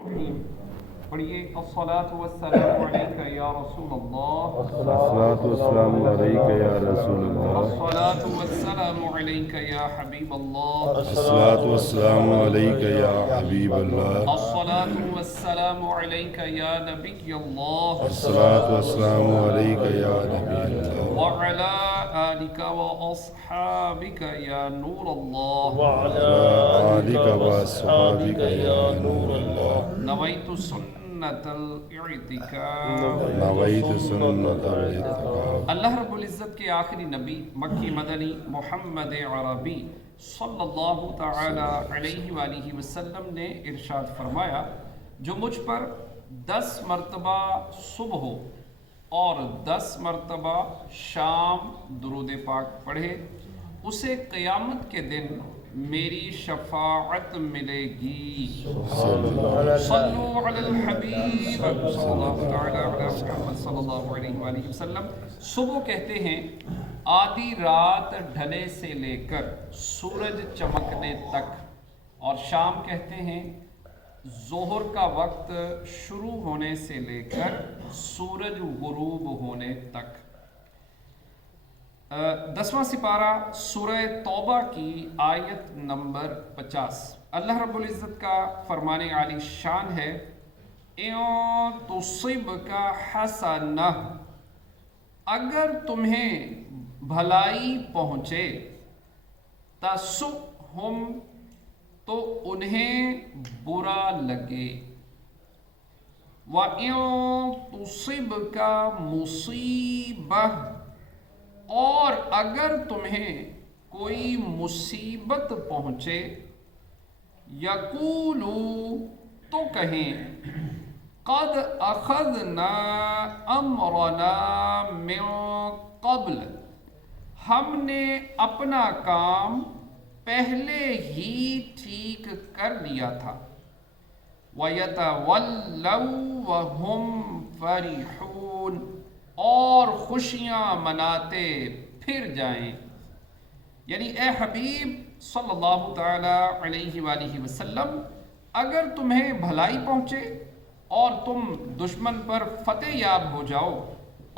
پڑھیے الصلاۃ والسلام علیک یا رسول اللہ، الصلاۃ والسلام علیک یا رسول اللہ، الصلاۃ والسلام علیک یا حبیب اللہ، الصلاۃ والسلام علیک یا حبیب اللہ، الصلاۃ والسلام علیک یا نبی اللہ، الصلاۃ والسلام علیک یا نبی اللہ، وعلی آلک واصحابک یا نور اللہ، وعلی آلک واصحابک یا نور اللہ، نویت سنت الاعتکاف۔ نویت سنت الاعتکاف۔ اللہ رب العزت کے آخری نبی مکی مدنی محمد عربی صلی اللہ تعالی علیہ وآلہ وسلم نے ارشاد فرمایا، جو مجھ پر 10 مرتبہ صبح اور 10 مرتبہ شام درود پاک پڑھے، اسے قیامت کے دن میری شفاعت ملے گی۔ صلو علی الحبیب صلی اللہ تعالی علی محمد صلی اللہ علیہ وآلہ وسلم۔ صبح کہتے ہیں آدھی رات ڈھلے سے لے کر سورج چمکنے تک، اور شام کہتے ہیں ظہر کا وقت شروع ہونے سے لے کر سورج غروب ہونے تک۔ 10واں سپارہ سورہ توبہ کی آیت نمبر 50۔ اللہ رب العزت کا فرمان عالی شان ہے، اِن تُصِبْكَ حَسَنَةٌ، اگر تمہیں بھلائی پہنچے، تَسُؤْهُمْ، تو انہیں برا لگے، وَإِن تُصِبْكَ مُصِیبَةٌ، اور اگر تمہیں کوئی مصیبت پہنچے، یقولوا، تو کہیں، قد اخذنا امرنا من قبل، ہم نے اپنا کام پہلے ہی ٹھیک کر لیا تھا، وَيَتَوَلَّوْا وَهُمْ فَرِحُونَ، اور خوشیاں مناتے پھر جائیں۔ یعنی اے حبیب صلی اللہ تعالی علیہ وآلہ وسلم، اگر تمہیں بھلائی پہنچے اور تم دشمن پر فتح یاب ہو جاؤ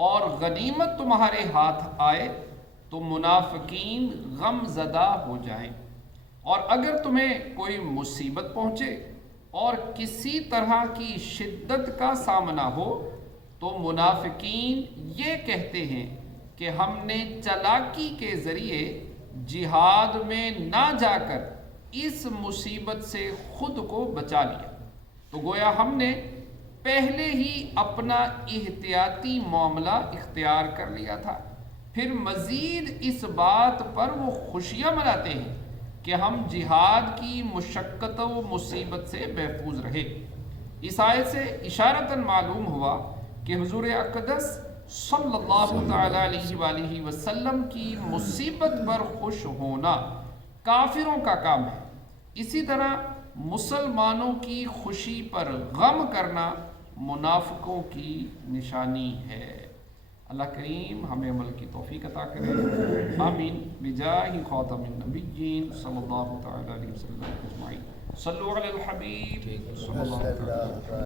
اور غنیمت تمہارے ہاتھ آئے، تو منافقین غم زدہ ہو جائیں، اور اگر تمہیں کوئی مصیبت پہنچے اور کسی طرح کی شدت کا سامنا ہو، تو منافقین یہ کہتے ہیں کہ ہم نے چالاکی کے ذریعے جہاد میں نہ جا کر اس مصیبت سے خود کو بچا لیا، تو گویا ہم نے پہلے ہی اپنا احتیاطی معاملہ اختیار کر لیا تھا، پھر مزید اس بات پر وہ خوشیاں مناتے ہیں کہ ہم جہاد کی مشقت و مصیبت سے محفوظ رہے۔ اس آیت سے اشارتاً معلوم ہوا کہ حضور اقدس صلی اللہ تعالی علیہ وآلہ وسلم کی مصیبت پر خوش ہونا کافروں کا کام ہے، اسی طرح مسلمانوں کی خوشی پر غم کرنا منافقوں کی نشانی ہے۔ اللہ کریم ہمیں عمل کی توفیق عطا کرے، آمین، بجاہ خاتم النبیین صلی اللہ تعالی علیہ وسلم اجمعین۔ صلو علی الحبیب صلی اللہ تعالی